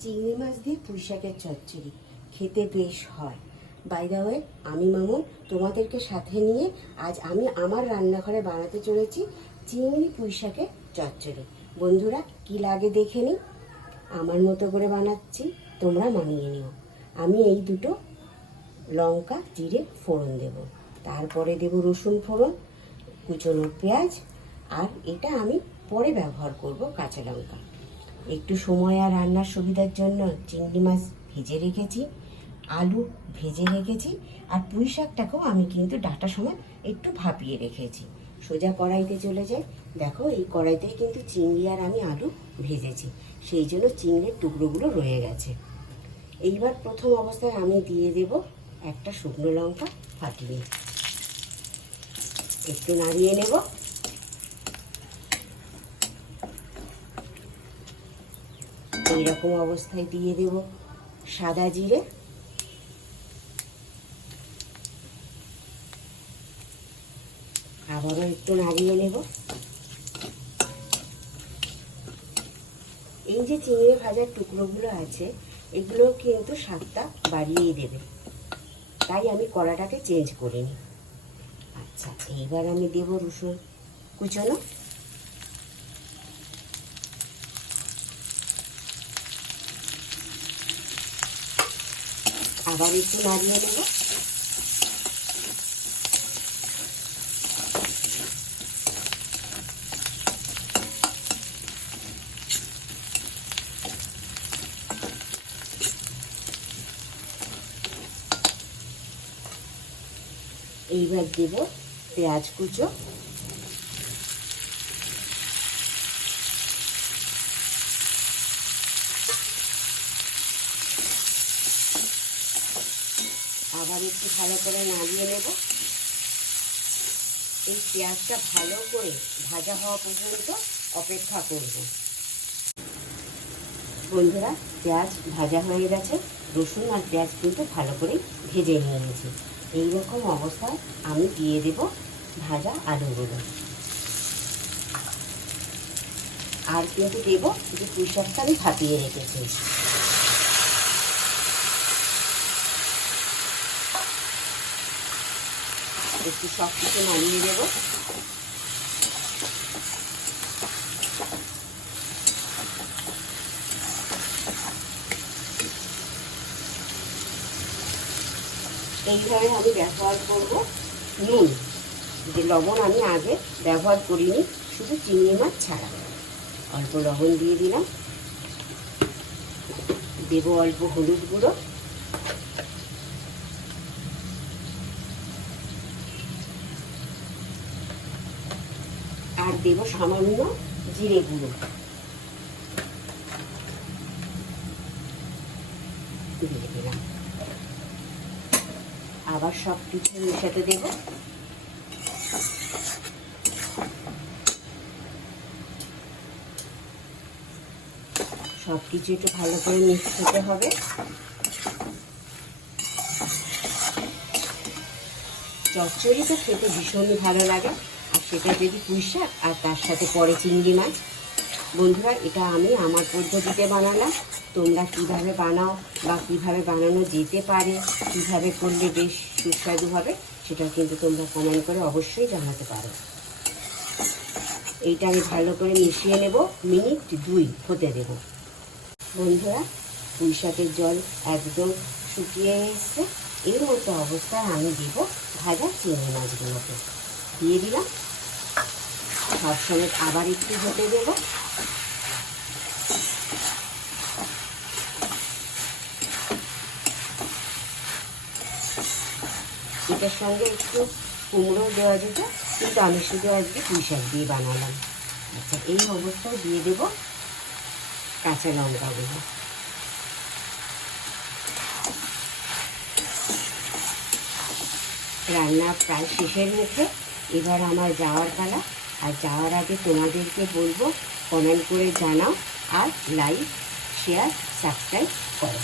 চিংড়ি মাছ দিয়ে পুঁই শাকের চচ্চড়ি খেতে বেশ হয়। বাই দ্য ওয়ে, আমি মামুন তোমাদেরকে সাথে নিয়ে আজ আমি আমার রান্নাঘরে বানাতে চলেছি চিংড়ি পুঁই শাকের চচ্চড়ি। বন্ধুরা, কি লাগে দেখে নিই। আমার মতো করে বানাচ্ছি, তোমরা মানিয়ে নিও। আমি এই দুটো লঙ্কা জিরে ফোড়ন দেব, তারপরে দেব রসুন ফোড়ন, কুচনো পেঁয়াজ, আর এটা আমি পরে ব্যবহার করব কাঁচা লঙ্কা। একটু সময় আর রান্নার সুবিধার জন্য চিংড়ি মাছ ভেজে রেখেছি, আলু ভেজে রেখেছি, আর পুঁই শাকটাকেও আমি কিন্তু ডাঁটার সময় একটু ভাপিয়ে রেখেছি। সোজা কড়াইতে চলে যাই। দেখো, এই কড়াইতেই কিন্তু চিংড়ি আর আমি আলু ভেজেছি, সেই জন্য চিংড়ির টুকরোগুলো রয়ে গেছে। এইবার প্রথম অবস্থায় আমি দিয়ে দেব একটা শুকনো লঙ্কা ফাটিয়ে, একটু নাড়িয়ে নেব। এইরকম অবস্থায় দিয়ে দেব সাদা জিরে, আবারও একটু নাড়িয়ে নেব। এই যে চিংড়ি ভাজার টুকরোগুলো আছে, এগুলো কিন্তু স্বাদটা বাড়িয়েই দেবে, তাই আমি কড়াটাকে চেঞ্জ করিনি। আচ্ছা, এইবার আমি দেব রসুন কুচনো, আবার একটু নাড়িয়ে নেব। এইবার দেব পেঁয়াজ কুচো, আবার একটু ভালো করে নাড়িয়ে নেব। এই পেঁয়াজটা ভালো করে ভাজা হওয়া পর্যন্ত অপেক্ষা করব। বন্ধুরা, পেঁয়াজ ভাজা হয়ে গেছে, রসুন আর পেঁয়াজ কিন্তু ভালো করে ভেজে নিয়ে নিয়েছি। এইরকম অবস্থায় আমি দিয়ে দেব ভাজা আলুগুলো, আর কিন্তু দেব যে পুঁই শাকটা আমি ভাপিয়ে রেখেছি। একটু সব কিছু নামিয়ে দেব। এইভাবে আমি ব্যবহার করব নুন, যে লবণ আমি আগে ব্যবহার করিনি, শুধু চিংড়ি মাছ ছাড়া। অল্প লবণ দিয়ে দিলাম, দেব অল্প হলুদ গুঁড়ো, আর দেব সামান্য জিরে গুঁড়ো দিয়ে দিলাম। আবার সব কিছু মেশাতে দেব। সব কিছু একটু ভালো করে মিক্স হতে হবে। চচ্চড়ি তো খেতে ভীষণই ভালো লাগে, আর সেটা যদি পুঁই শাক আর তার সাথে পরে চিংড়ি মাছ। বন্ধুরা, এটা আমি আমার পদ্ধতিতে বানালাম। তোমরা কিভাবে বানাও বা কিভাবে বানানো যেতে পারে, কিভাবে করলে বেশ সুস্বাদু হবে, সেটা কিন্তু তোমরা কমেন্ট করে অবশ্যই জানাতে পারো। এইটা আমি ভালো করে মিশিয়ে নেব, মিনিট 2 হতে দেব। বন্ধুরা, পুঁই শাকের জল একদম শুকিয়ে এসছে। এর মতো অবস্থায় আমি দেব ভাজা চিংড়ি মাছগুলোকে দিয়ে দিলাম। সব সময় আবার একটু হতে দেব। এটার সঙ্গে একটু কুমড়ো দেওয়া যেত, কিন্তু আমি শুধু আজকে পুঁই শাক দিয়ে বানালাম। আচ্ছা, এই অবস্থায় দিয়ে দেব কাঁচা লঙ্কাগুলো। রান্না প্রায় শেষের মুখে, এবার আমার যাওয়ার পালা। আর যাওয়ার আগে তোমাদেরকে বলবো, কমেন্ট করে জানাও আর লাইক, শেয়ার, সাবস্ক্রাইব করো।